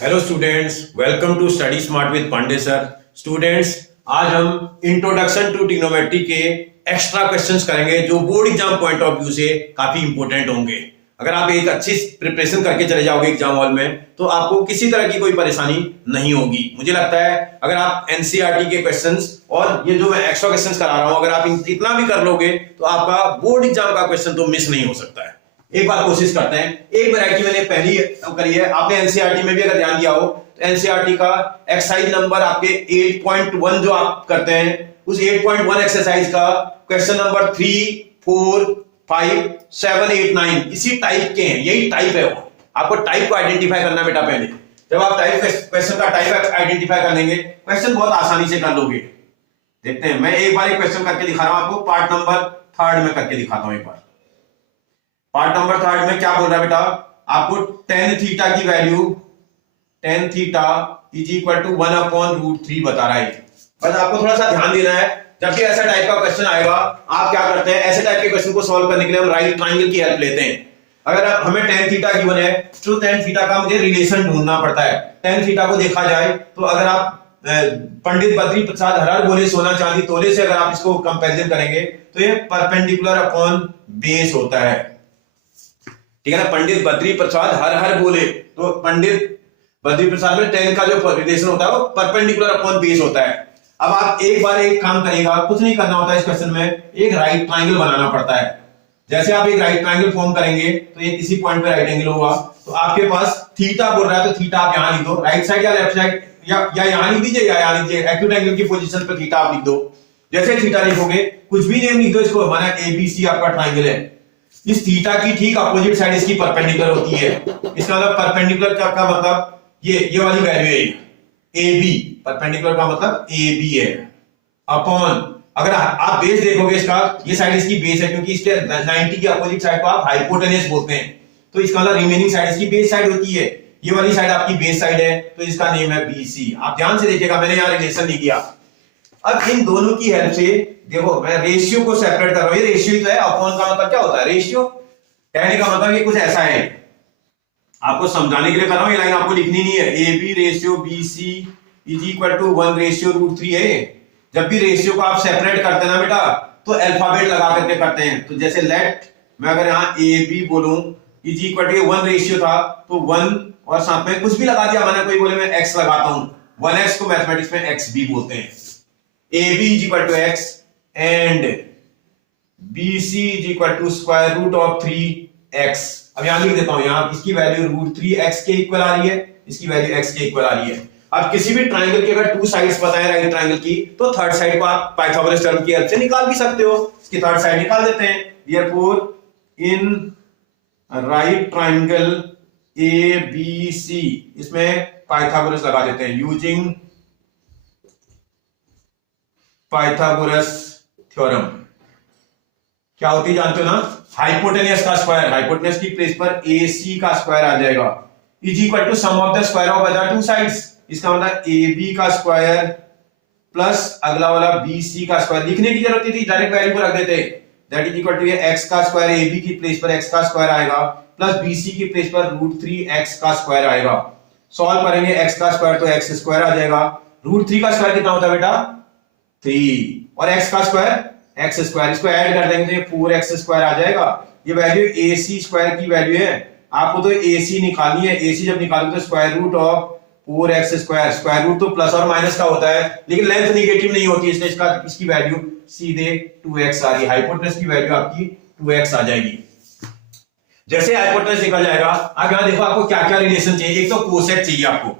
Hello students, welcome to study smart with Pandey sir. Students, आज हम introduction to trigonometry के extra questions करेंगे जो board exam point of view से काफी इंपॉर्टेंट होंगे। अगर आप एक अच्छी प्रिपरेशन करके चले जाओगे एग्जाम हॉल में तो आपको किसी तरह की कोई परेशानी नहीं होगी। मुझे लगता है अगर आप एनसीईआरटी के क्वेश्चंस और ये जो मैं एक्स्ट्रा क्वेश्चंस करा रहा हूं, अगर आप इतना भी कर लोगे तो आपका बोर्ड एग्जाम का क्वेश्चन तो मिस नहीं हो सकता है। एक बार कोशिश करते हैं। एक वैरायटी मैंने पहली करी है, आपने एनसीईआरटी में भी अगर ध्यान दिया हो तो एनसीईआरटी का एक्सरसाइज नंबर आपके 8.1 जो आप करते हैं उस 8.1 एक्सरसाइज का क्वेश्चन नंबर 3, 4, 5, 7, 8, 9 इसी टाइप के हैं। यही टाइप है वो। आपको टाइप को आइडेंटिफाई करना बेटा। पहले जब आप टाइप क्वेश्चन का टाइप आइडेंटिफाई कर लेंगे क्वेश्चन बहुत आसानी से कर लोगे। देखते हैं, मैं एक बार एक क्वेश्चन करके दिखा रहा हूं आपको। पार्ट नंबर 3 में करके दिखाता हूं। एक बार पार्ट नंबर 3 में क्या बोल रहा है बेटा, आपको tan थीटा की value tan theta is equal to 1/√3 बता रहा है। बस आपको थोड़ा सा ध्यान देना है। जब भी ऐसा टाइप का क्वेश्चन आएगा आप क्या करते हैं, ऐसे टाइप के क्वेश्चन को सॉल्व करने के लिए हम राइट ट्रायंगल की हेल्प लेते हैं। अगर आप हमें tan थीटा गिवन है तो tan थीटा का मुझे रिलेशन ढूंढना पड़ता है। tan थीटा को देखा जाए तो अगर आप पंडित बद्री प्रसाद हर बोले सोना चांदी तोले से अगर आप इसको कंपैरिजन करेंगे तो ये परपेंडिकुलर अपॉन बेस होता है। ठीक है ना। पंडित बद्री प्रसाद हर बोले तो पंडित बद्री प्रसाद में tan का जो रिलेशन होता है वो परपेंडिकुलर अपॉन बेस होता है। अब आप एक बार एक काम करेगा, कुछ नहीं करना होता है इस क्वेश्चन में, एक राइट ट्रायंगल बनाना पड़ता है। जैसे आप एक राइट ट्रायंगल फॉर्म करेंगे तो ये किसी पॉइंट पे राइट एंगल होगा तो आपके पास थीटा बोल रहा है तो थीटा आप यहां लिख दो, राइट साइड या लेफ्ट साइड या यहां लिख दीजिए या यहां लिखिए। एक्यूट एंगल की पोजीशन पर थीटा आप लिख दो। जैसे थीटा लिखोगे कुछ भी नेम लिख दो इसको, माना एबीसी आपका ट्रायंगल है। इस थीटा की ठीक अपोजिट साइड इसकी परपेंडिकुलर होती है। इसका मतलब परपेंडिकुलर का मतलब ये वाली वैल्यू है AB। परपेंडिकुलर का मतलब AB है अपॉन, अगर आप बेस देखोगे इसका, ये साइड इसकी बेस है क्योंकि इसके 90 के अपोजिट साइड को आप हाइपोटेनस बोलते हैं तो इसका मतलब रिमेनिंग साइड इसकी बेस साइड होती है। ये वाली साइड आपकी बेस साइड है तो इसका नेम है BC। आप ध्यान से देखिएगा, मैंने यहां रिलेशन नहीं किया। अब इन दोनों की हेल्प से देखो, मैं रेशियो को सेपरेट कर रहा हूं। ये रेशियो ही तो है। अपॉन का मतलब क्या होता है, रेशियो। कहने का मतलब ये कुछ ऐसा है, आपको समझाने के लिए कर रहा हूं। ये लाइन आपको लिखनी नहीं है। AB ratio BC is equal to 1/√3 है। जब भी रेशियो को आप सेपरेट करते हैं ना बेटा तो अल्फाबेट लगा करके करते हैं। तो जैसे लेट मैं अगर यहां AB बोलूं इज इक्वल टू 1 रेशियो था तो 1 और साथ में कुछ भी लगा दिया, मैंने कोई बोले मैं x लगाता हूं। 1x को मैथमेटिक्स में XB बोलते हैं। AB is equal to x and BC is equal to square root of 3x। अब यहां लिख देता हूं, यहां इसकी वैल्यू √3x के इक्वल आ रही है, इसकी वैल्यू x के इक्वल आ रही है। अब किसी भी ट्रायंगल की अगर 2 साइड्स पता है राइट ट्रायंगल की तो थर्ड साइड को आप पाइथागोरस थ्योरम की हेल्प से निकाल भी सकते हो। इसकी थर्ड साइड निकाल देते हैं। Therefore in right triangle ABC इसमें पाइथागोरस लगा देते हैं यूजिंग पाइथागोरस थ्योरम। क्या होती है जानते हो ना, हाइपोटेनस का स्क्वायर, हाइपोटेनस की प्लेस पर AC का स्क्वायर आ जाएगा is equal to sum of the square of other 2 sides. इसका मतलब AB का स्क्वायर प्लस अगला वाला BC का स्क्वायर। लिखने की जरूरत नहीं थी, डायरेक्ट वैल्यू को रख देते। दैट इज इक्वल टू ये x का स्क्वायर AB की प्लेस पर x का स्क्वायर आएगा प्लस BC की प्लेस पर √3x का स्क्वायर आएगा। सॉल्व करेंगे x का स्क्वायर तो x स्क्वायर आ जाएगा। √3 का स्क्वायर कितना होता है बेटा 3 और x का स्क्वायर x स्क्वायर। इसको ऐड कर देंगे तो ये 4x स्क्वायर आ जाएगा। ये वैल्यू AC स्क्वायर की वैल्यू है। आपको तो AC निकालनी है। AC जब निकालोगे तो square root of 4x square, square root तो प्लस और माइनस का होता है लेकिन लेंथ नेगेटिव नहीं होती, इसलिए इसकी वैल्यू सीधे 2x आ रही है। हाइपोटेनस की वैल्यू आपकी 2x आ जाएगी। जैसे हाइपोटेनस निकल जाएगा, अब यहां देखो आपको क्या क्या रिलेशन चाहिए। एक तो कोसेक चाहिए आपको,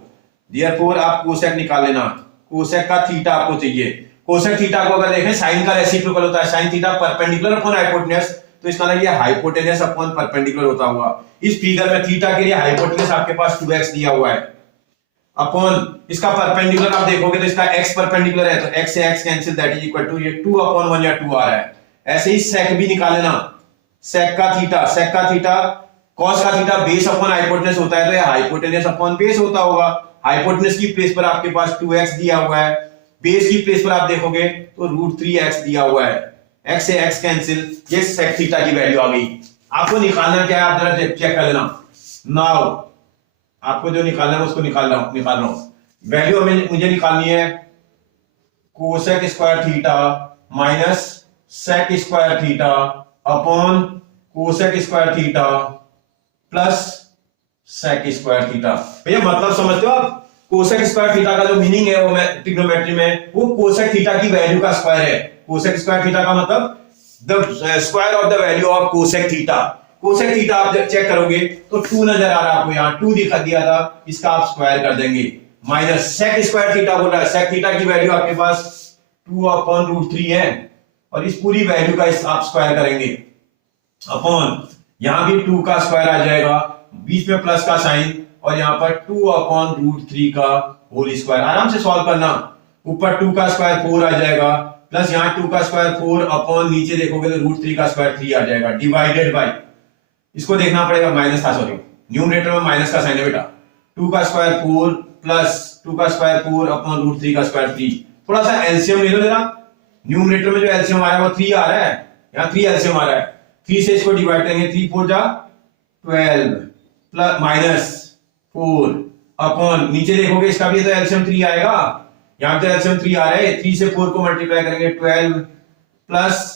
देयरफॉर आप कोसेक निकाल लेना। कोसेक का थीटा आपको चाहिए। कोसेक थीटा को अगर देखें साइन का रेसिप्रोकल होता है। Sine theta perpendicular upon hypotenuse तो इसका मतलब ये हाइपोटेनस अपॉन परपेंडिकुलर होता हुआ। इस फिगर में थीटा के लिए हाइपोटेनस आपके पास 2x दिया हुआ है अपॉन इसका परपेंडिकुलर आप देखोगे तो इसका x परपेंडिकुलर है तो x से x cancel, that is equal to ये 2/1 या 2 आ रहा है। ऐसे ही सेक भी निकाल लेना। सेक का थीटा cos का थीटा बेस अपॉन हाइपोटेनस होता है तो ये हाइपोटेनस अपॉन बेस होता होगा। हाइपोटेनस की प्लेस पर आपके पास 2x दिया हुआ है, बेस की प्लेस पर आप देखोगे तो √3x दिया हुआ है। x से x कैंसिल, ये सेक थीटा की वैल्यू आ गई। आपको निकालना क्या है आप जरा चेक कर लेना। नाउ आपको जो निकालना है उसको निकाल रहा हूं। वैल्यू हमें मुझे निकालनी है cosec square theta minus sec square theta upon cosec square theta plus sec square theta. भैया मतलब समझते हो आप? कोसेक स्क्वायर थीटा का जो मीनिंग है वो ट्रिग्नोमेट्री में वो कोसेक थीटा की वैल्यू का स्क्वायर है। कोसेक स्क्वायर थीटा का मतलब the square of the value of cosec theta. Cosec theta आप जब चेक करोगे तो 2 नजर आ रहा है आपको, यहाँ 2 दिखा दिया था, इसका आप स्क्वायर कर देंगे। माइनस सेक स्क्वायर थीटा बोल रहा है, सेक थीटा की वैल्यू आपके पास 2/√3 है और इस पूरी वैल्यू का आप स्क्वायर करेंगे अपॉन यहां भी 2 का स्क्वायर आ जाएगा, बीच में प्लस का साइन और यहाँ पर 2/√3 का होल स्क्वायर। आराम से सॉल्व करना। ऊपर 2 का स्क्वायर 4 आ जाएगा प्लस यहाँ 2 का स्क्वायर 4 अपॉन नीचे देखोगे तो √3 का स्क्वायर 3 आ जाएगा डिवाइडेड बाय, इसको देखना पड़ेगा माइनस का, सॉरी न्यूमरेटर में माइनस का साइन है बेटा। 2 का स्क्वायर 4 प्लस 2 का स्क्वायर 4 अपॉन √3 का स्क्वायर 3। थोड़ा सा एलसीएम ले लो जरा। न्यूमरेटर में जो एलसीएम आ रहा है वो 3 आ रहा है, यहाँ 3 एलसीएम आ रहा है। 3 से इसको डिवाइड करेंगे, 3 4 जा 12 प्लस माइनस 4 अपॉन नीचे देखोगे इसका भी तो एलसीएम 3 आएगा, यहां पे एलसीएम 3 आ रहा है। 3 से 4 को मल्टीप्लाई करेंगे 12 प्लस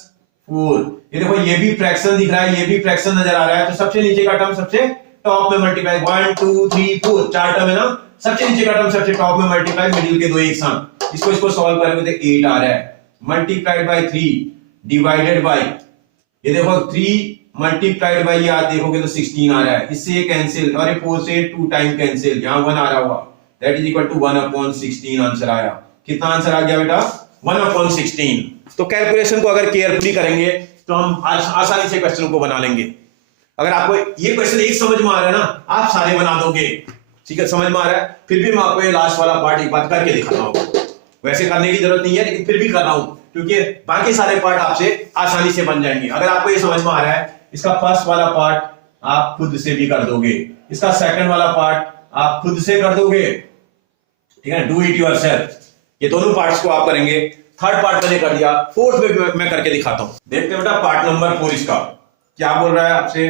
4। ये देखो ये भी फ्रैक्शन दिख रहा है, ये भी फ्रैक्शन नजर आ रहा है, तो सबसे नीचे का टर्म सबसे टॉप में मल्टीप्लाई 1 2 3 4 चार टर्म है ना, सबसे नीचे का टर्म सबसे टॉप में मल्टीप्लाई, मिडिल के दो एक साथ। इसको सॉल्व करेंगे तो 8 आ रहा है मल्टीप्लाइड बाय 3 डिवाइडेड बाय, ये देखो 3 मल्टीप्लाइड बाय याद देखोगे तो 16 आ रहा है। इससे ये कैंसिल और ये 4 से 2 टाइम कैंसिल, यहां 1 आ रहा होगा, that is equal to 1/16 answer आया। कितना आंसर आ गया बेटा? 1/16। तो कैलकुलेशन को अगर केयरफुली करेंगे तो हम आसानी से क्वेश्चन को बना लेंगे। अगर आपको ये क्वेश्चन एक समझ में आ रहा है ना, आप सारे बना दोगे। ठीक है, समझ में आ रहा है? फिर भी मैं आपको ये लास्ट वाला पार्ट एक बात करके दिखा रहा हूं। वैसे करने की जरूरत नहीं है लेकिन फिर भी कर रहा हूं क्योंकि बाकी सारे पार्ट आपसे आसानी से बन जाएंगे। अगर आपको ये समझ में आ रहा है, इसका फर्स्ट वाला पार्ट आप खुद से भी कर दोगे, इसका सेकंड वाला पार्ट आप खुद से कर दोगे। ठीक है, डू इट योरसेल्फ। ये दोनों पार्ट्स को आप करेंगे। थर्ड पार्ट मैंने कर दिया, फोर्थ में मैं करके दिखाता हूं। देखते हैं बेटा पार्ट नंबर 4 इसका क्या बोल रहा है आपसे।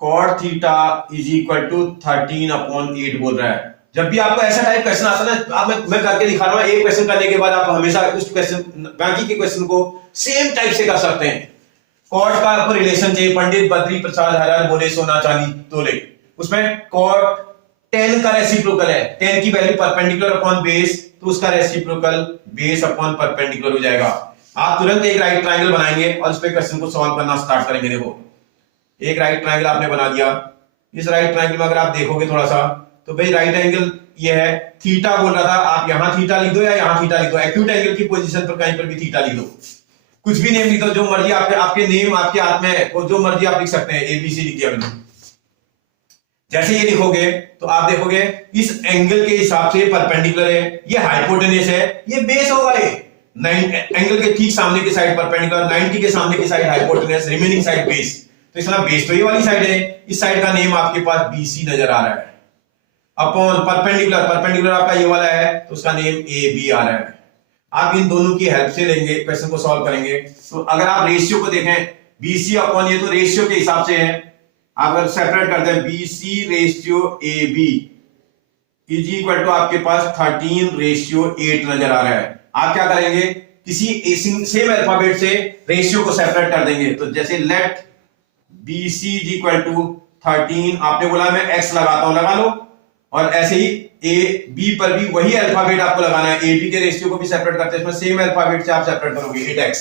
cot theta is equal to 13/8 बोल रहा है। जब भी आपको ऐसा टाइप क्वेश्चन आता है ना, आप मैं करके दिखा रहा हूं, एक क्वेश्चन करने के बाद आप हमेशा उस क्वेश्चन बाकी के क्वेश्चन को सेम टाइप से कर सकते हैं। कॉट का आपको रिलेशन चाहिए, पंडित बद्री प्रसाद हर बोले सोना चांदी तोले, उसमें कॉट 10 का रेसिप्रोकल है, 10 की वैल्यू परपेंडिकुलर अपॉन बेस, तो उसका रेसिप्रोकल बेस अपॉन परपेंडिकुलर हो जाएगा। आप तुरंत एक राइट ट्रायंगल बनाएंगे और इस पे क्वेश्चन को सॉल्व करना स्टार्ट करेंगे। देखो एक राइट ट्रायंगल आपने बना दिया। इस राइट ट्रायंगल में अगर आप देखोगे थोड़ा सा तो भाई राइट एंगल ये है, थीटा बोल रहा था, आप यहां थीटा लिख दो या यहां थीटा लिख दो, एक्यूट एंगल की पोजीशन पर कहीं पर भी थीटा लिख दो, कुछ भी नेम लिख दो, जो मर्जी आपके नेम आपके हाथ में है, जो मर्जी आप लिख सकते हैं। एबीसी लिख दिया मैंने। जैसे ये लिखोगे तो आप देखोगे इस एंगल के हिसाब से परपेंडिकुलर है, ये हाइपोटेनस है, ये बेस होगा। ये एंगल के ठीक सामने की साइड परपेंडिकुलर, 90 के सामने की side hypotenuse, remaining side base. तो इसका बेस तो ये वाली साइड है, इस साइड का नेम आपके पास बीसी नजर आ रहा है, अपॉन परपेंडिकुलर आपका ये वाला है तो उसका नेम ए बी आ रहा है। आप इन दोनों की हेल्प से लेंगे, क्वेश्चन को सॉल्व करेंगे। तो अगर आप रेशियो को देखें, बीसी अपॉन ये तो रेशियो के हिसाब से है, आप अगर सेपरेट करते हैं BC ratio A B is equal to आपके पास 13/8 नजर आ रहा है। आप क्या करेंगे, किसी सेम अल्फाबेट से रेशियो को सेपरेट कर देंगे। तो जैसे let BC is equal to 13, आपने बोला मैं एक्स लगाता हूं, लगा लो, और ऐसे ही ए बी पर भी वही अल्फाबेट आपको लगाना है। ए बी के रेशियो को भी सेपरेट करते हैं, इसमें सेम अल्फाबेट से आप सेपरेट करोगे 8x।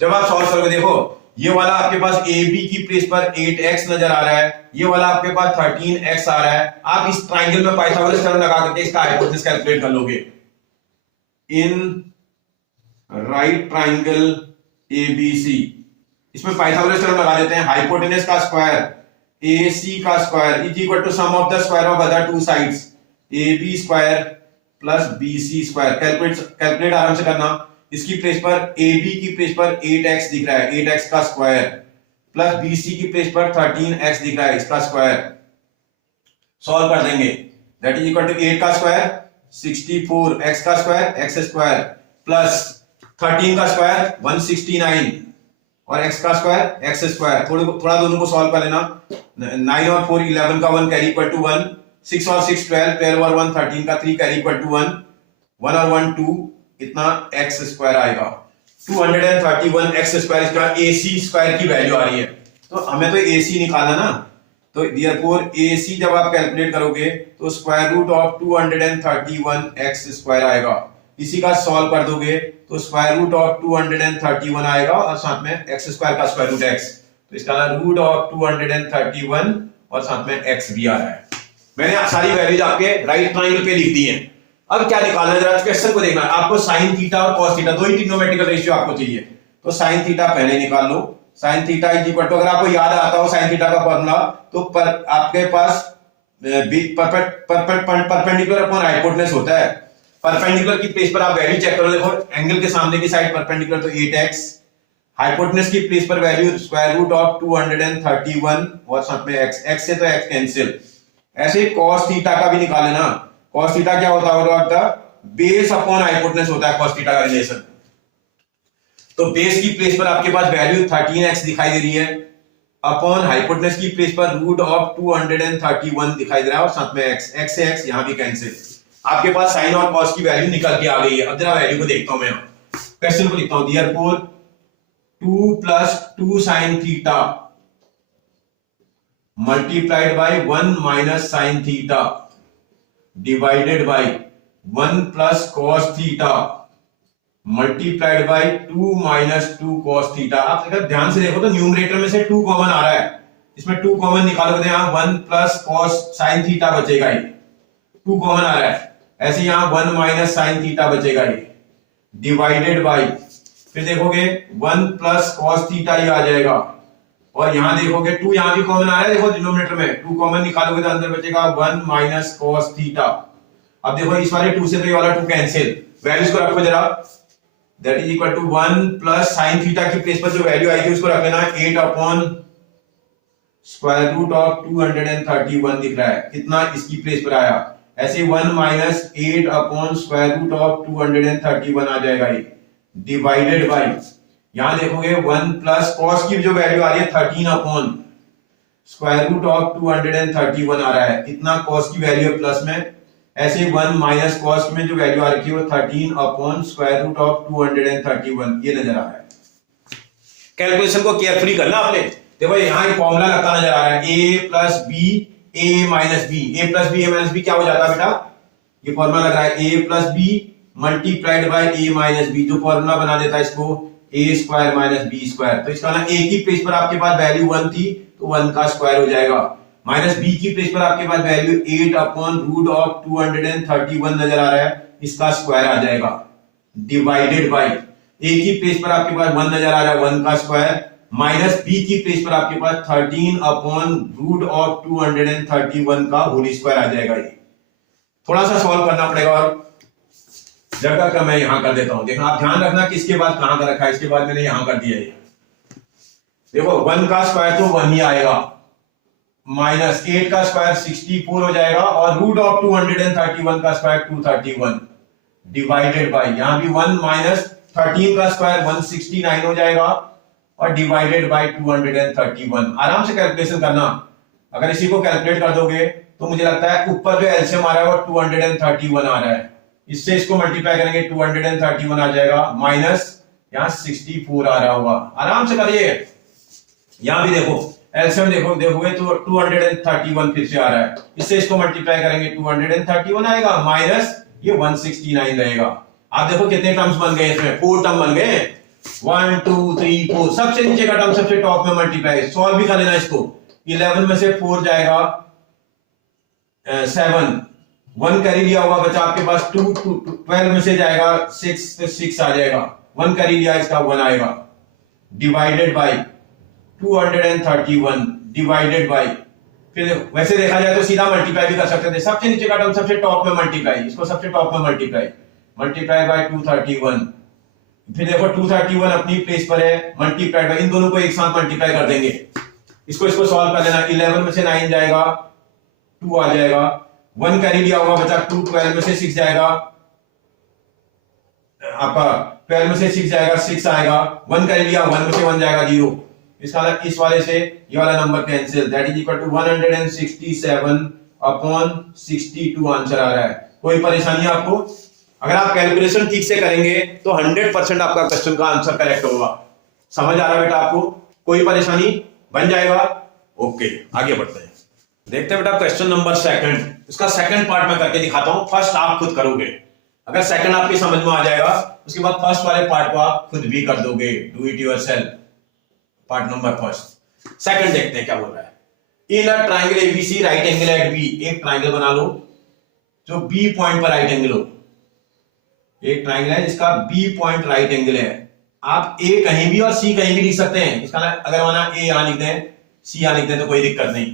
जब आप सॉल्व करोगे देखो ये वाला आपके पास ए बी की प्लेस पर 8x नजर आ रहा है, ये वाला आपके पास 13x आ रहा है। आप इस ट्राइंगल में पाइथागोरस थ्योरम लगा करके इसका हाइपोटेनस कैलकुलेट कर लोगे। इन राइट ट्राइंगल एबीसी, इसमें पाइथागोरस थ्योरम लगा देते हैं। हाइपोटेनस का स्क्वायर AC का square is equal to sum of the square of other two sides, AB square plus BC square. Calculate आराम से करना। इसकी प्लेस पर AB की प्लेस पर 8x दिख रहा है, 8x का स्क्वायर, प्लस BC की प्लेस पर 13x दिख रहा है, इसका स्क्वायर। सॉल्व कर देंगे, दैट इज इक्वल टू 8 का स्क्वायर 64, x का स्क्वायर x स्क्वायर, प्लस 13 का स्क्वायर 169 और x का स्क्वायर x स्क्वायर। थोड़ा दोनों को सॉल्व कर लेना। 9 और 4 11 का 1 कैरी इक्वल टू 1, 6 और 6 12, 12 और 1 13 का 3 कैरी इक्वल टू 1, 1 और 1 2, इतना एक्स स्क्वायर आएगा। 231 एक्स स्क्वायर, इसका AC स्क्वायर की वैल्यू आ रही है, तो हमें तो AC निकालना ना, तो therefore AC जब आप कैलकुलेट करोगे तो square root of 231 x square आएगा। इसी का सॉल्व कर दोगे तो स्क्वायर रूट ऑफ 231 आएगा और साथ में एक्स स्क्वायर का स्क्वायर रूट एक्स, तो इसका रूट ऑफ 231 और साथ में एक्स भी आ रहा है। मैंने सारी वैल्यूज आपके राइट ट्रायंगल पे लिख दी हैं। अब क्या निकालना है, जरा क्वेश्चन को देखना। आपको साइन थीटा और कॉस थीटा दो ही ट्रिग्नोमेट्रिकल रेशियो आपको चाहिए, तो साइन थीटा पहले निकाल लो। Sine theta is equal to, अगर आपको याद आता हो साइन थीटा का फॉर्मूला, तो आपके पास परपेंडिकुलर अपॉन हाइपोटेनस होता है। परपेंडिकुलर की प्लेस पर आप वैल्यू चेक करो, देखो एंगल के सामने की साइड परपेंडिकुलर तो 8x, हाइपोटेनस की प्लेस पर वैल्यू स्क्वायर रूट ऑफ 231 और साथ में x, x से तो x कैंसिल। ऐसे ही cos थीटा का भी निकाले ना, cos थीटा क्या होता है, बेस अपॉन हाइपोटेनस होता है cos थीटा का रिलेशन। तो बेस की प्लेस पर आपके पास वैल्यू 13x दिखाई दे रही है, अपॉन हाइपोटेनस की प्लेस पर रूट ऑफ 231 दिखाई दे रहा है और साथ में x, x से x यहां भी कैंसिल। आपके पास साइन और कॉस की वैल्यू निकल के आ गई है। अब जरा वैल्यू को देखता हूं मैं, क्वेश्चन को लिखता हूं, therefore 2 plus 2 sin theta multiplied by 1 minus sin theta divided by 1 plus cos theta multiplied by 2 minus 2 cos theta. आप अगर ध्यान से देखो तो न्यूमरेटर में से 2 कॉमन आ रहा है, इसमें 2 कॉमन निकालोगे तो यहां 1 प्लस cos sin थीटा बचेगा, ही 2 कॉमन आ रहा है। ऐसे यहां 1 माइनस sin थीटा बचेगा, ही डिवाइडेड बाय, फिर देखोगे 1 प्लस cos थीटा ही आ जाएगा, और यहां देखोगे 2 यहां भी कॉमन आ रहा है, देखो डिनोमिनेटर में 2 कॉमन निकालोगे तो अंदर बचेगा 1 माइनस cos थीटा। अब देखो इस वाले 2 से तो ये वाला 2 कैंसिल, वैल्यूज को रखो जरा, that is equal to 1 plus sin theta की प्लेस पर जो वैल्यू आई थी उसको रख लेना 8 अपॉन स्क्वायर रूट ऑफ 231 दिख रहा है, कितना इसकी प्लेस पर आया, ऐसे 1 minus 8 upon square root of 231 आ जाएगा, ये डिवाइडेड बाय, यहां देखोगे 1 प्लस cos की जो वैल्यू आ रही है 13 अपॉन स्क्वायर रूट ऑफ 231 आ रहा है, इतना cos की वैल्यू है प्लस में, ऐसे 1 माइनस cos में जो वैल्यू आ रखी है वो 13 अपॉन स्क्वायर रूट ऑफ 231 ये नजर आ रहा है। कैलकुलेशन को केयरफुली करना आपने, देखो यहां एक फॉर्मूला लगता नजर आ रहा है, a plus B A minus B, A plus B A minus B क्या हो जाता है बेटा, ये फॉर्मूला लग रहा है a plus B multiplied by a minus B, जो फॉर्मूला बना देता है इसको a square minus B square. तो इसका ना a की प्लेस पर आपके पास वैल्यू 1 थी तो 1 का स्क्वायर हो जाएगा, माइनस b की प्लेस पर आपके पास वैल्यू 8 अपॉन रूट ऑफ 231 नजर आ रहा है, इसका स्क्वायर आ जाएगा, डिवाइडेड बाय a की प्लेस पर आपके पास 1 नजर आ रहा है, 1 का स्क्वायर, माइनस b की प्लेस पर आपके पास 13 अपॉन रूट ऑफ 231 का होल स्क्वायर आ जाएगा। ये थोड़ा सा सॉल्व करना पड़ेगा और जगह का मैं यहां कर देता हूं, देखना आप ध्यान रखना कि इसके बाद कहां का रखा है, इसके बाद मैंने यहां कर दिया है। देखो 1 का स्क्वायर तो 1 ही आएगा, माइनस 8 का स्क्वायर 64 हो जाएगा, और रूट ऑफ 231 का स्क्वायर 231 डिवाइडेड बाय, यहां भी 1 माइनस 13 का स्क्वायर 169 हो जाएगा, और डिवाइडेड बाय 231। आराम से कैलकुलेशन करना, अगर इसी को कैलकुलेट कर दोगे तो मुझे लगता है ऊपर जो एलसीएम आ रहा है वो 231 आ रहा है, इससे इसको मल्टीप्लाई करेंगे 231 आ जाएगा, माइनस यहां 64 आ रहा होगा, आराम से करिए। यहां भी देखो एलसीएम देखोगे तो 231 फिर से आ रहा है, इससे इसको मल्टीप्लाई करेंगे 231 आएगा, माइनस ये 169 रहेगा। आप देखो कितने टर्म्स बन गए, इसमें 4 टर्म बन गए, 1 2 3 4, सबसे नीचे का टर्म सबसे टॉप में मल्टीप्लाई, सॉल्व भी कर लेना इसको, 11 में से 4 जाएगा 7, 1 कैरी लिया होगा बचा आपके पास 2, 12 में से जाएगा 6 तो 6 आ जाएगा, 1 कैरी लिया इसका 1 आएगा, डिवाइडेड बाय 231 डिवाइडेड बाय, फिर वैसे देखा जाए तो सीधा मल्टीप्लाई भी कर सकते थे, सबसे नीचे का टर्म सबसे टॉप में मल्टीप्लाई, इसको सबसे टॉप में मल्टीप्लाई बाय 231, फिर देखो 231 अपनी प्लेस पर है, मल्टीप्लाइड बाय, इन दोनों को एक साथ मल्टीप्लाई कर देंगे, इसको सॉल्व कर लेना, 11 में से 9 जाएगा 2 आ जाएगा, 1 कैरी लिया होगा बचा 2, 12 में से 6 जाएगा आपका, 12 में से 6 जाएगा 6 आएगा, 1 कैरी लिया 1 में से 1 जाएगा 0, इसका इस वाले से ये वाला number cancel, that is equal to 167 upon 62 answer आ रहा है। कोई परेशानी आपको? अगर आप कैलकुलेशन ठीक से करेंगे तो 100% आपका क्वेश्चन का आंसर करेक्ट होगा। समझ आ रहा है बेटा आपको? कोई परेशानी? बन जाएगा। ओके, आगे बढ़ते हैं। देखते हैं बेटा क्वेश्चन नंबर सेकंड। इसका सेकंड पार्ट में करके दिखाता हूं, फर्स्ट आप खुद करोगे। अगर सेकंड आपकी समझ में आ जाएगा उसके बाद फर्स्ट वाले पार्ट को आप खुद भी कर दोगे। Do it yourself. Part number first. Second देखते हैं क्या बोल रहा है। In a triangle ABC right angle at B, एक ट्राइंगल बना लो जो बी पॉइंट पर राइट एंगल हो। एक ट्राइंगल है जिसका बी पॉइंट राइट एंगल है। आप ए कहीं भी और सी कहीं भी लिख सकते हैं। इसका अगर माना ए यहां लिख दें, सी यहां लिख दें तो कोई दिक्कत नहीं।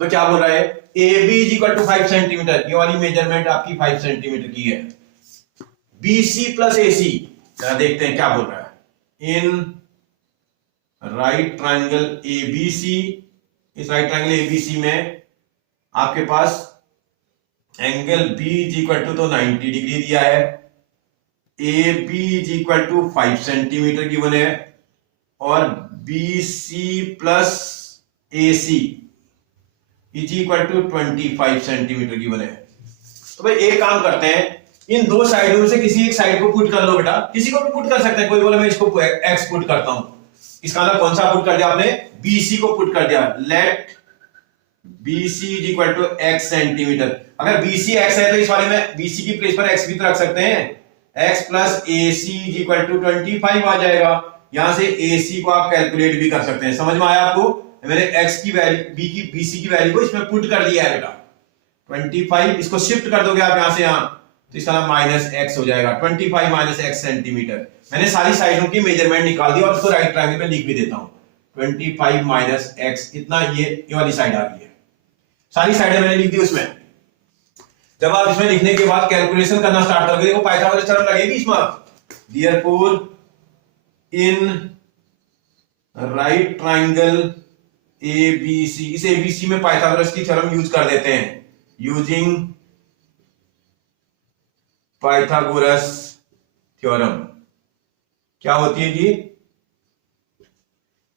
तो क्या बोल रहा है, A B is equal to 5 centimetre. ये वाली मेजरमेंट आपकी 5 सेंटीमीटर की है। बी सी प्लस ए सी, देखते हैं क्या बोल रहा है। In right triangle A B C, इस right triangle A B C में आपके पास angle B is equal to तो 90 डिग्री दिया है। A B is equal to 5 centimetre की बने, और B C plus A C is equal to 25 centimetre की बने। तो भाई एक काम करते हैं, इन दो साइडों में से किसी एक साइड को पुट कर लो बेटा। किसी को भी पुट कर सकते हैं। कोई बोले मैं इसको एक्स पुट करता हूं। इसका मतलब कौन सा पुट कर दिया आपने? बीसी को पुट कर दिया। Let BC is equal to x centimetre. अगर बीसी एक्स है तो इस वाले में बीसी की प्लेस पर एक्स भी तो रख सकते हैं। X plus A C is equal to 25 आ जाएगा। यहां से ए सी को आप कैलकुलेट भी कर सकते हैं। समझ में आया आपको? मैंने एक्स की वैल्यू बीसी की वैल्यू को इसमें पुट कर दिया है बेटा। 25 इसको शिफ्ट कर दोगे आप यहां से यहां, तो इसका नाम माइनस एक्स हो जाएगा। 25 माइनस एक्स सेंटीमीटर। मैंने सारी साइडों की मेजरमेंट निकाल दी और उसको राइट ट्रायंगल में लिख भी देता हूं। 25 माइनस एक्स इतना, ये वाली साइड आ गई है। सारी साइडें मैंने लिख दी उसमें। जब आप इसमें लिखने के बाद कैलकुलेशन करना स्टार्ट करोगे, वो पाइथागोरस थ्योरम लगेगी इसमें। Therefore in right triangle ABC, इस एबीसी में पाइथागोरस की थ्योरम यूज कर देते हैं। यूजिंग पाइथागोरस थ्योरम क्या होती है जी?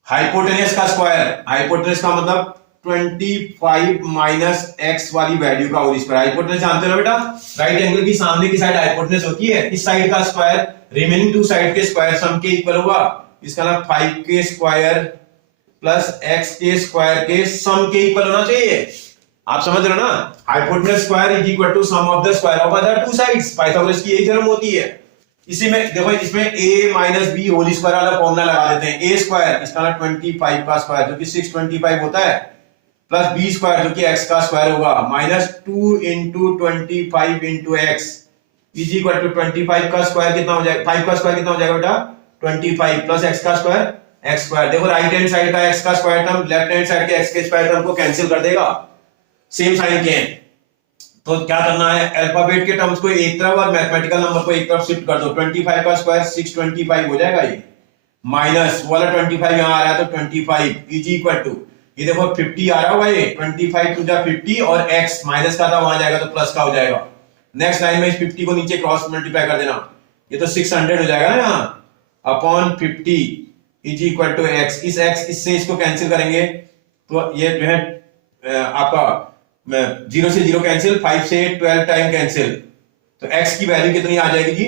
हाइपोटेनस का स्क्वायर। हाइपोटेनस का मतलब 25 माइनस एक्स वाली वैल्यू का होल स्क्वायर। हाइपोटेनस जानते हो बेटा? राइट एंगल की सामने की साइड हाइपोटेनस होती है। इस साइड का स्क्वायर रिमेनिंग टू साइड के स्क्वायर सम के इक्वल होगा। इसका नाम 5 के स्क्वायर प्लस एक्स के स्क्वायर के सम के इक्वल होना चाहिए। आप समझ रहे हो ना? Hypotenuse square is equal to sum of the square of other two sides. Pythagoras की यही थ्योरम होती है। इसी में देखो, इसमें a minus B whole square वाला फॉर्मूला लगा देते हैं। a स्क्वायर इसका ना 25 का स्क्वायर जो कि 625 होता है, प्लस b स्क्वायर जो कि x का स्क्वायर होगा, minus 2 into 25 into x is equal to 25 का स्क्वायर कितना हो जाएगा? 5 का स्क्वायर कितना हो जाएगा बेटा? 25 प्लस x का स्क्वायर x स्क्वायर। देखो राइट हैंड साइड का x का square term left hand side के x के स्क्वायर टर्म को कैंसिल कर देगा। सेम साइन के हैं। तो क्या करना है, अल्फाबेट के टर्म्स को एक तरफ और मैथमेटिकल नंबर को एक तरफ शिफ्ट कर दो। 25 का स्क्वायर 625 हो जाएगा। ये माइनस वाला 25 यहां आ रहा है तो 25 इज इक्वल टू, ये देखो 50 आ रहा होगा। ये 25 टू जा 50 और x माइनस का था वहां जाएगा तो प्लस का हो जाएगा। नेक्स्ट लाइन में इस 50 को नीचे क्रॉस मल्टीप्लाई कर देना, ये तो 600 हो जाएगा ना यहाँ, upon 50 is equal to x। इस x इससे इसको कैंसिल करेंगे तो ये जो है आपका 0 से 0 कैंसिल, 5 से 12 टाइम कैंसिल, तो x की वैल्यू कितनी आ जाएगी जी?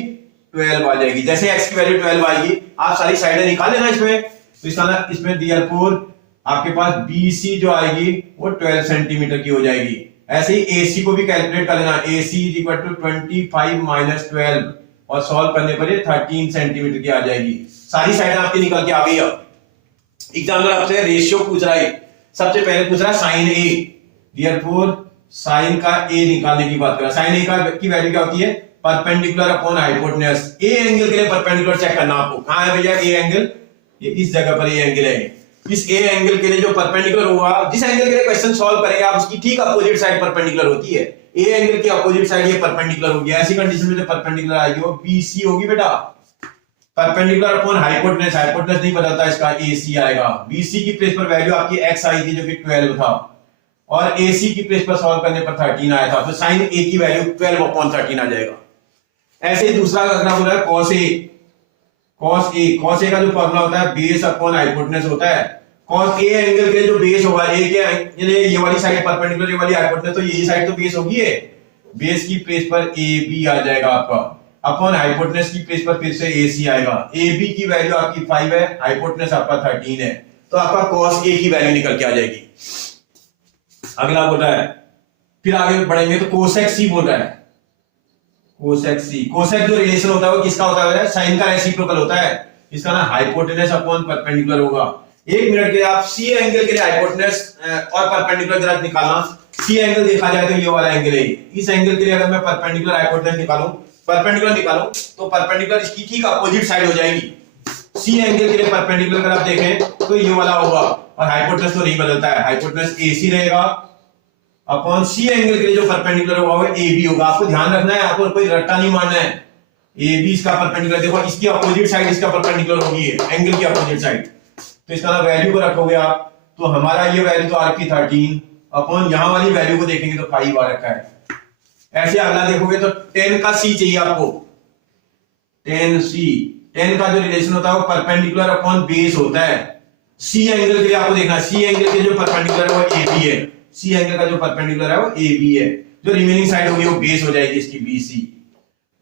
12 आ जाएगी। जैसे x की वैल्यू 12 आएगी आप सारी साइडें निकाल लेना इसमें। तो इसमें देयरफॉर आपके पास BC जो आएगी वो 12 सेंटीमीटर की हो जाएगी। ऐसे ही AC को भी कैलकुलेट कर लेना। AC is equal to 25 minus 12 और सॉल्व करने पर ये 13 सेंटीमीटर की आ जाएगी। सारी साइडें आपकी निकल के आ गई। अब एग्जाम्पल आपसे रेशियो पूछ रहा है। सबसे पहले पूछ रहा है साइन A। देयरफॉर साइन का A निकालने की बात करें। साइन A की वैल्यू क्या होती है? Perpendicular upon hypotenuse. A angle के लिए परपेंडिकुलर चेक करना आपको। कहां है भैया A एंगल? ये इस जगह पर A एंगल है। इस A एंगल के लिए जो परपेंडिकुलर होगा, जिस एंगल के लिए क्वेश्चन सॉल्व करेंगे आप उसकी ठीक अपोजिट साइड परपेंडिकुलर होती है। A एंगल की अपोजिट साइड ये परपेंडिकुलर होगी। ऐसी कंडीशन में जो परपेंडिकुलर आएगी वो BC होगी बेटा। परपेंडिकुलर अपॉन हाइपोटेनस, हाइपोटेनस नहीं बदलता, इसका AC आएगा। BC की प्लेस पर वैल्यू आपकी x आई थी जो कि 12 था, और AC की प्लेस पर सॉल्व करने पर 13 आया था, तो साइन A की वैल्यू 12/13 आ जाएगा। ऐसे ही दूसरा अगला बोला है cos A। cos A का जो फॉर्मूला होता है बेस अपॉन हाइपोटेनस होता है। cos ए एंगल के जो बेस होगा ए के ये वाली साइड परपेंडिकुलर, ये वाली हाइपोटेनस, तो यही साइड तो बेस होगी है, बेस की प्लेस पर ए बी आ जाएगा आपका, अपॉन हाइपोटेनस की प्लेस पर फिर से ए सी आएगा। ए बी की वैल्यू आपकी 5 है, हाइपोटेनस आपका 13 है, तो आपका cos ए की वैल्यू निकल के आ जाएगी। अगला बोल रहा है, फिर आगे बढ़ेंगे तो कोसेक सी बोल रहा है, कोसेक सी। कोसेक जो रिलेशन होता है वो किसका होता है, साइन का रेसिप्रोकल होता है, इसका ना हाइपोटेनस अपॉन परपेंडिकुलर होगा। एक मिनट के लिए आप सी एंगल के लिए हाइपोटेनस और परपेंडिकुलर जरा निकालना। सी एंगल देखा जाए तो ये वाला एंगल है, इस एंगल के लिए अगर मैं परपेंडिकुलर हाइपोटेनस निकालूं, परपेंडिकुलर निकालूं, तो परपेंडिकुलर इसकी ठीक अपोजिट साइड हो जाएगी। सी एंगल के लिए परपेंडिकुलर अगर आप देखें तो ये वाला होगा, और हाइपोटेनस तो नहीं बदलता है, हाइपोटेनस AC रहेगा अपॉन सी एंगल के लिए जो परपेंडिकुलर होगा वो AB होगा। आपको ध्यान रखना है, आपको कोई रट्टा नहीं मारना है। AB इसका परपेंडिकुलर, देखो इसकी अपोजिट साइड इसका परपेंडिकुलर होगी, एंगल की अपोजिट साइड, तो इसका ना वैल्यू को रखोगे आप, तो हमारा ये वैल्यू तो आपकी 13 अपॉन यहां वाली वैल्यू को देखेंगे तो 5 आ रखा है। ऐसे अगला देखोगे तो 10 का C चाहिए आपको, 10C, 10 का जो रिलेशन होता है वो परपेंडिकुलर अपॉन बेस होता है। सी एंगल के लिए आपको देखना, सी एंगल के जो परपेंडिकुलर है वो AB है, सी एंगल का जो परपेंडिकुलर है वो AB है, जो रिमेनिंग साइड होगी वो बेस हो जाएगी इसकी BC।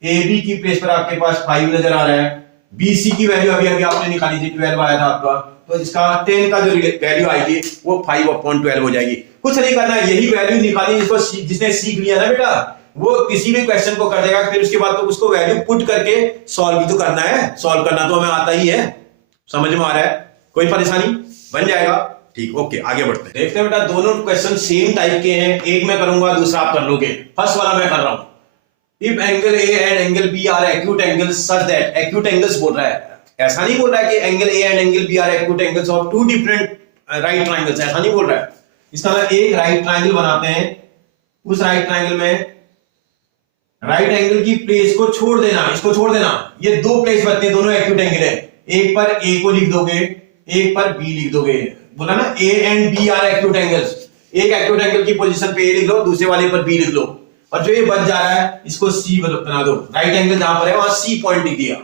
AB की प्लेस पर आपके पास 5 नजर आ रहा है, BC की वैल्यू अभी अभी आपने निकाली थी 12 आया था आपका, तो इसका 10 का जो वैल्यू आएगी वो 5/12 हो जाएगी। कुछ नहीं करना है, यही वैल्यू निकाली, इसको जिसने सीख लिया ना बेटा वो किसी भी क्वेश्चन को कर देगा, फिर उसके बाद तो उसको वैल्यू पुट करके सॉल्व भी तो करना है, सॉल्व करना तो हमें आता ही है। समझ में आ रहा है, कोई परेशानी, बन जाएगा ठीक। ओके आगे बढ़ते हैं, देखते हैं बेटा दोनों क्वेश्चन सेम टाइप के हैं, एक मैं करूंगा दूसरा आप कर लोगे। फर्स्ट वाला मैं कर रहा हूं, if angle A and angle B are acute angles such that, acute angles बोल रहा है, ऐसा नहीं बोल रहा है कि angle A and angle B are acute angles of two different right triangles, ऐसा नहीं बोल रहा है। इसका एक राइट ट्रायंगल बनाते हैं, उस राइट ट्रायंगल में राइट एंगल की प्लेस को छोड़ देना, इसको छोड़ देना, ये दो प्लेस बनते हैं, दोनों एक्यूट एंगल है, एक पर ए को लिख दोगे, एक पर बी लिख दोगे, बोला ना A and B are acute angles, एक एक्यूट एंगल की पोजीशन पे ए लिख लो, दूसरे वाले पर बी लिख लो, और जो ये बच जा रहा है इसको सी बना दो, राइट एंगल जहां पर है वहां सी पॉइंट लिख दिया।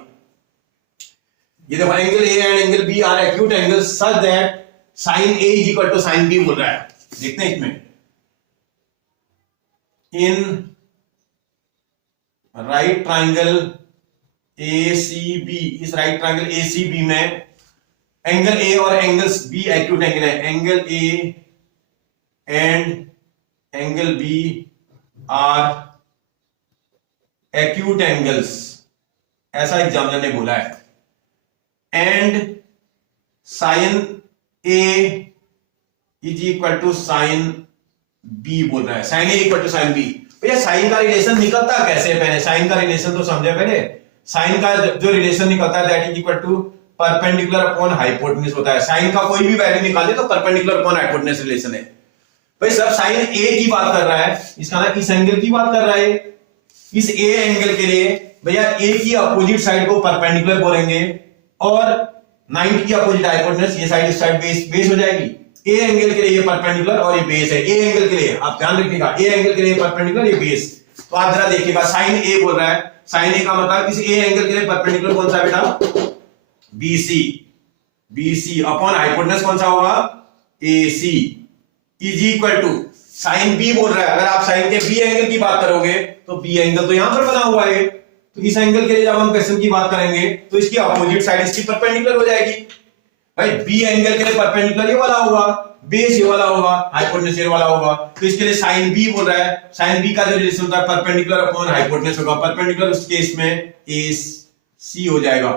ये देखो angle A and angle B are acute angles such that sine A is equal to sine B बोल रहा है। देखते हैं इसमें, इन राइट ट्रायंगल ACB, इस राइट ट्रायंगल ACB में एंगल ए और एंगल्स बी एक्यूट एंगल है, angle A and angle B are acute angles, ऐसा एग्जामिनर ने बोला है, and sine A is equal to sine B बोल रहा है, sine A equal to sine B. भैया साइन का रिलेशन निकलता कैसे, पहले साइन का रिलेशन तो समझे, पहले साइन का जो रिलेशन निकलता है that is equal to perpendicular upon hypotenuse होता है। साइन का कोई भी वैल्यू निकाले तो परपेंडिकुलर अपॉन हाइपोटेनस रिलेशन है। भाई सब साइन ए की बात कर रहा है, इसका ना इस एंगल की बात कर रहा है, इस ए एंगल के लिए भैया ए की अपोजिट साइड को परपेंडिकुलर बोलेंगे और 90 की अपोजिट हाइपोटेनस, ये साइड इस साइड बेस हो जाएगी। ए एंगल के लिए ये परपेंडिकुलर और ये बेस है, ए एंगल के लिए आप ध्यान रखिएगा, ए एंगल के लिए परपेंडिकुलर ये बेस। तो आप जरा देखिएगा साइन ए बोल रहा है, साइन ए का मतलब इस ए एंगल के लिए परपेंडिकुलर कौन सा बेटा, BC, BC अपॉन हाइपोटेनस कौन सा होगा, AC is equal to sine B बोल रहा है। अगर आप साइन के बी एंगल की बात करोगे तो बी एंगल तो यहां पर बना हुआ है, तो इस एंगल के लिए जब हम क्वेश्चन की बात करेंगे तो इसकी अपोजिट साइड इसकी परपेंडिकुलर हो जाएगी। भाई बी एंगल के लिए परपेंडिकुलर ये वाला होगा, बेस ये वाला होगा, हाइपोटेनस ये वाला होगा, तो इसके लिए साइन बी बोल रहा है, साइन बी का जो रिलेशन होता है परपेंडिकुलर अपॉन हाइपोटेनस होगा, परपेंडिकुलर उस केस में AC हो जाएगा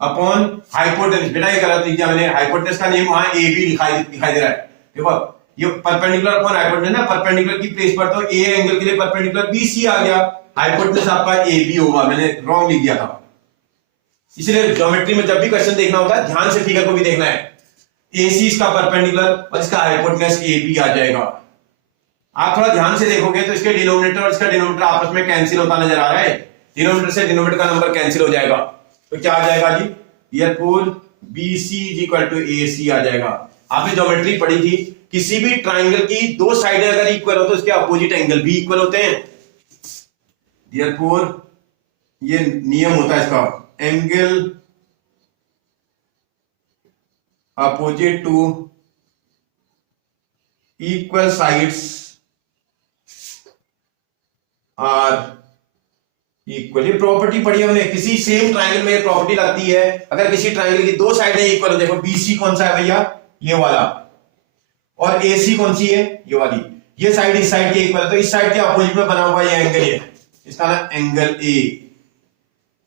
अपॉन हाइपोटेनस। बेटा ये गलत लिख दिया मैंने, हाइपोटेनस का नेम वहां AB दिखाई दे रहा है, देखो ये परपेंडिकुलर अपॉन हाइपोटेनस ना, परपेंडिकुलर की प्लेस पर तो ए एंगल के लिए परपेंडिकुलर BC आ गया, हाइपोटेनस आपका AB होगा, मैंने रॉन्ग लिख दिया था। इसलिए ज्योमेट्री में जब भी क्वेश्चन देखना होता है ध्यान से फिगर को भी देखना है, AC इसका परपेंडिकुलर और इसका हाइपोटेनस AB आ जाएगा। आप थोड़ा ध्यान से देखोगे तो इसके डिनोमिनेटर और इसका डिनोमिनेटर आपस में कैंसिल होता नजर आ रहा है, डिनोमिनेटर से डिनोमिनेटर का नंबर कैंसिल हो जाएगा, तो क्या आ जाएगा जी, therefore BC is equal to AC आ जाएगा। आपने ज्योमेट्री पढ़ी थी, किसी भी ट्राइंगल की दो साइडें अगर इक्वल हो तो उसके अपोजिट एंगल भी इक्वल होते हैं, therefore ये नियम होता है इसका, angle opposite to equal sides are equal. ये प्रॉपर्टी पढ़ी हमने, किसी सेम ट्रायंगल में प्रॉपर्टी लगती है, अगर किसी ट्रायंगल की दो साइडें इक्वल हो, देखो बीसी कौन सा है भैया, ये वाला, और एसी कौन सी है, ये वाली, ये साइड इस साइड के इक्वल है, तो इस साइड के अपोजिट में बना हुआ ये एंगल है, इसका नाम angle A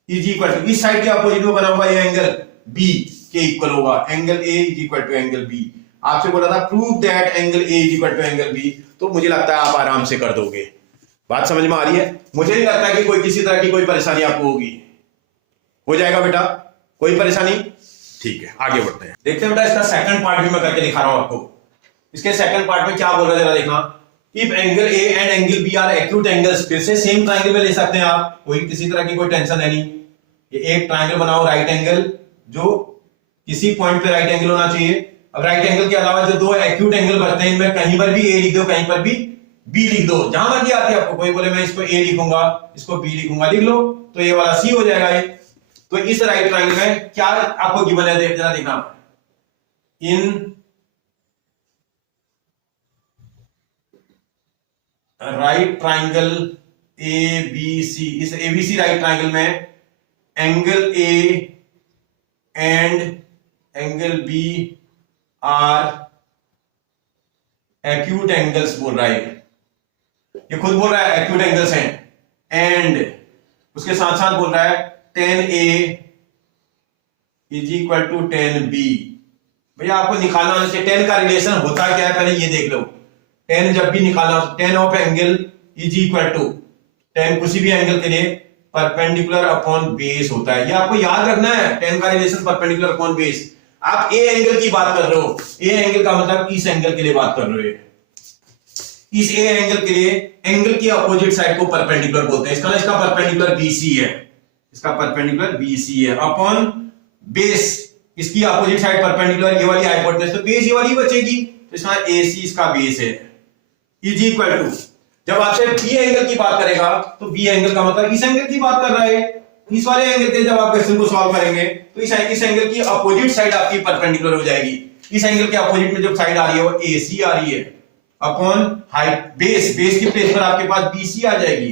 is equal to, इस साइड के अपोजिट में बना हुआ ये एंगल बी के इक्वल होगा, angle A is equal to angle B. आपसे बोला था prove that angle A is equal to angle B, तो मुझे लगता है आप आराम से कर दोगे। बात समझ में आ रही है? मुझे नहीं लगता कि कोई किसी तरह की कोई परेशानी आपको होगी। हो जाएगा बेटा, कोई परेशानी? ठीक है, आगे बढ़ते हैं। देखते हैं बेटा, इसका सेकंड पार्ट भी मैं करके दिखा रहा हूं आपको। इसके सेकंड पार्ट में क्या बोल रहा है जरा देखना। If angle A and angle B are acute angles, फिर से सेम ट्रायंगल में ले सकते हैं आप, कोई किसी तरह की कोई टेंशन है नहीं। ये एक ट्रायंगल बनाओ राइट एंगल, जो किसी पॉइंट पे राइट एंगल होना चाहिए। अब राइट एंगल के अलावा जो दो एक्यूट एंगल बनते हैं, इनमें कहीं पर भी ए लिख दो, कहीं पर भी बी लिख दो, जहां मर्जी आती है आपको। कोई बोले मैं इसको ए लिखूंगा, इसको बी लिखूंगा, लिख लो, तो ये वाला सी हो जाएगा ये। तो इस राइट ट्रायंगल में क्या आपको गिवन है, जरा देखना। In right triangle A B C, इस एबीसी राइट ट्रायंगल में angle A and angle B are acute angles बोल रहा है, ये खुद बोल रहा है एक्यूट एंगल्स हैं, एंड उसके साथ साथ बोल रहा है tan A is equal to tan B। भैया आपको निकालना होना चाहिए tan का रिलेशन होता क्या है, पहले ये देख लो। tan जब भी निकालना, tan of angle is equal to, tan किसी भी एंगल के लिए परपेंडिकुलर अपॉन बेस होता है, ये आपको याद रखना है। tan का रिलेशन परपेंडिकुलर अपॉन बेस। आप ए एंगल की बात कर रहे हो, ए एंगल का मतलब इस एंगल के लिए बात कर रहे हो। इस ए एंगल के लिए एंगल की अपोजिट साइड को परपेंडिकुलर बोलते हैं, इसका परपेंडिकुलर बीसी है, इसका परपेंडिकुलर बीसी है अपॉन बेस, इसकी अपोजिट साइड परपेंडिकुलर ये वाली हाइपोटेनस, तो बेस ये वाली बचेगी, तो इसका एसी इसका बेस है, इज इक्वल टू। जब आपसे बी एंगल की बात करेगा तो बी एंगल का मतलब इस एंगल की बात कर रहा है, इस वाले एंगल के जब आप क्वेश्चन को सॉल्व करेंगे तो इस एंगल की अपोजिट साइड आपकी परपेंडिकुलर हो जाएगी। इस एंगल के अपोजिट में जो साइड आ रही है वो एसी आ रही है अपॉन हाइट बेस, बेस की प्लेस पर आपके पास बीसी आ जाएगी।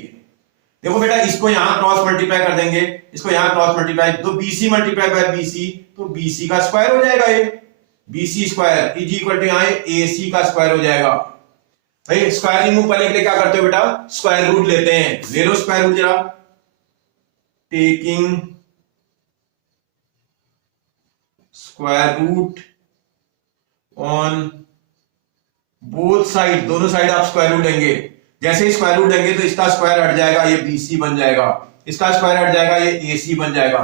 देखो बेटा, इसको यहां क्रॉस मल्टीप्लाई कर देंगे, इसको यहां क्रॉस मल्टीप्लाई, तो बीसी मल्टीप्लाई बाय बीसी, तो बीसी का स्क्वायर हो जाएगा, ये BC square is equal to यहां एसी का स्क्वायर हो जाएगा। भाई स्क्वायर रिमूव करने के लिए क्या करते हो बेटा, स्क्वायर रूट लेते हैं, ले लो स्क्वायर रूट जरा। Taking square root on both side, दोनों साइड आप स्क्वायर रूट लेंगे। जैसे ही स्क्वायर रूट लेंगे तो इसका स्क्वायर हट जाएगा, ये बीसी बन जाएगा, इसका स्क्वायर हट जाएगा, ये एसी बन जाएगा।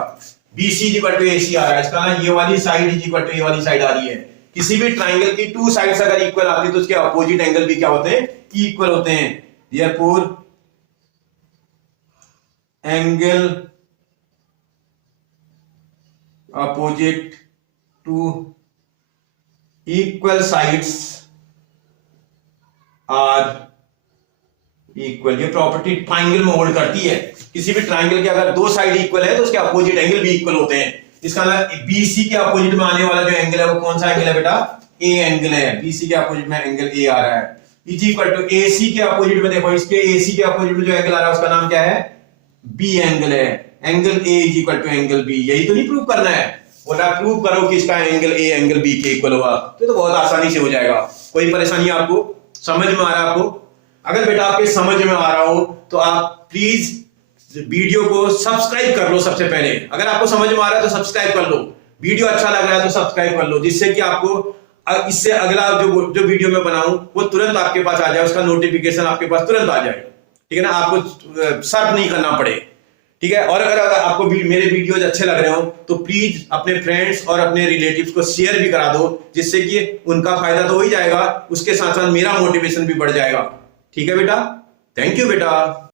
BC is equal to AC आ रहा है, इसका ना ये वाली साइड इज इक्वल टू ये वाली साइड आ रही है। किसी भी ट्राइंगल की टू साइड्स अगर इक्वल आती है तो उसके अपोजिट एंगल भी क्या होते हैं, इक्वल होते हैं। Therefore angle opposite to equal sides are equal. ये प्रॉपर्टी ट्राइंगल में होल्ड करती है। किसी भी ट्राइंगल के अगर दो साइड इक्वल है तो उसके अपोजिट एंगल भी इक्वल होते हैं। इसका मतलब बीसी के अपोजिट में आने वाला जो एंगल है वो कौन सा एंगल है बेटा, ए एंगल है। बीसी के अपोजिट में एंगल ए आ रहा है, इज इक्वल टू एसी के अपोजिट में, देखो इसके एसी के अपोजिट में जो एंगल आ रहा है उसका नाम क्या है, बी एंगल है। Angle A is equal to angle B. यही तो नहीं प्रूव करना है, बोला प्रूव करो कि इसका एंगल ए एंगल बी के इक्वल होगा, तो बहुत आसानी से हो जाएगा। कोई परेशानी आपको समझ में आ रहा है आपको? अगर बेटा आपके समझ में आ रहा हो तो आप प्लीज वीडियो को सब्सक्राइब कर लो सबसे पहले। अगर आपको समझ में आ रहा है तो सब्सक्राइब कर लो, वीडियो अच्छा लग रहा है तो सब्सक्राइब कर लो, जिससे कि आपको इससे अगला जो वीडियो मैं बनाऊं वो तुरंत आपके पास आ जाए, उसका नोटिफिकेशन आपके पास तुरंत आ जाए, ठीक है ना, आपको सर्च नहीं करना पड़े, ठीक है। और अगर आपको मेरे वीडियोज अच्छे लग रहे हो तो प्लीज अपने फ्रेंड्स और अपने रिलेटिव्स को शेयर भी करा दो, जिससे कि उनका फायदा तो हो ही जाएगा, उसके साथ साथ मेरा मोटिवेशन भी बढ़ जाएगा, ठीक है बेटा। थैंक यू बेटा।